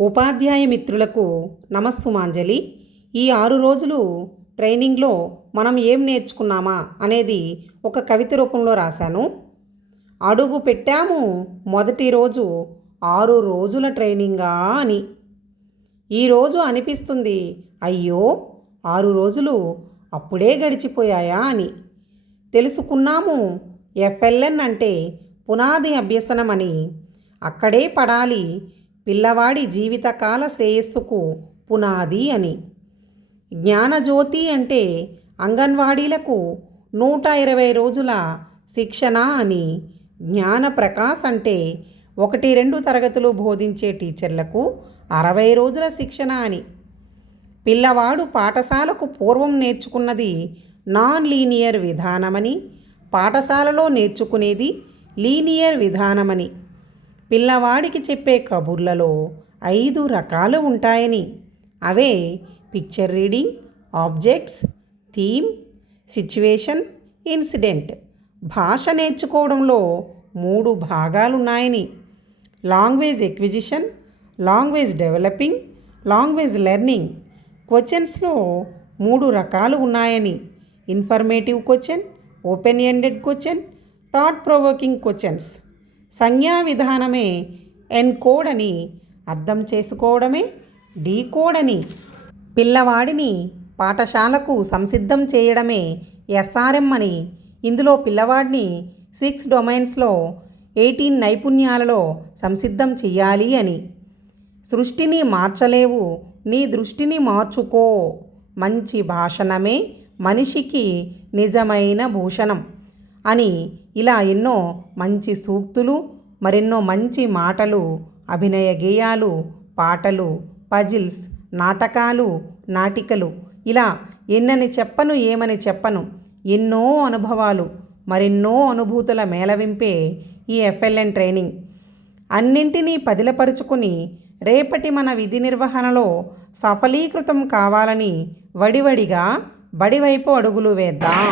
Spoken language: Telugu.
ఉపాధ్యాయ మిత్రులకు నమస్సుమాంజలి. ఈ ఆరు రోజులు ట్రైనింగ్లో మనం ఏం నేర్చుకున్నామా అనేది ఒక కవిత రూపంలో రాశాను. అడుగు పెట్టాము మొదటి రోజు ఆరు రోజుల ట్రైనింగా అని. ఈరోజు అనిపిస్తుంది అయ్యో ఆరు రోజులు అప్పుడే గడిచిపోయాయా అని. తెలుసుకున్నాము ఎఫ్ఎల్ఎన్ అంటే పునాది అభ్యసనమని. అక్కడే పడాలి పిల్లవాడి జీవితకాల శ్రేయస్సుకు పునాది అని. జ్ఞానజ్యోతి అంటే అంగన్వాడీలకు నూట ఇరవై రోజుల శిక్షణ అని. జ్ఞాన ప్రకాశ్ అంటే ఒకటి రెండు తరగతులు బోధించే టీచర్లకు అరవై రోజుల శిక్షణ అని. పిల్లవాడు పాఠశాలకు పూర్వం నేర్చుకున్నది నాన్ లీనియర్ విధానమని పాఠశాలలో నేర్చుకునేది లీనియర్ విధానమని. పిల్లవాడికి చెప్పే కబుర్లలో ఐదు రకాలు ఉంటాయని. అవే picture reading objects theme situation incident. భాష నేర్చుకోవడంలో మూడు భాగాలున్నాయని. Language acquisition language developing language learning. క్వశ్చన్స్లో మూడు రకాలు ఉన్నాయని. Informative question open ended question thought provoking questions. సంజ్ఞా విధానమే ఎన్కోడ్ అని అర్థం చేసుకోవడమే డీకోడ్ అని పిల్లవాడిని పాఠశాలకు సంసిద్ధం చేయడమే ఎస్ఆర్ఎం అని. ఇందులో పిల్లవాడిని సిక్స్ డొమైన్స్లో ఎయిటీన్ నైపుణ్యాలలో సంసిద్ధం చెయ్యాలి అని. సృష్టిని మార్చలేవు నీ దృష్టిని మార్చుకో. మంచి భాషణమే మనిషికి నిజమైన భూషణం. అని ఇలా ఎన్నో మంచి సూక్తులు మరెన్నో మంచి మాటలు అభినయ గేయాలు పాటలు పజిల్స్ నాటకాలు నాటికలు ఇలా ఎన్నని చెప్పను ఏమని చెప్పను ఎన్నో అనుభవాలు మరెన్నో అనుభూతుల మేళవింపే ఈ ఎఫ్ఎల్ఎన్ ట్రైనింగ్. అన్నింటినీ పదిలపరుచుకుని రేపటి మన విధి నిర్వహణలో సఫలీకృతం కావాలని వడివడిగా బడివైపు అడుగులు వేద్దాం.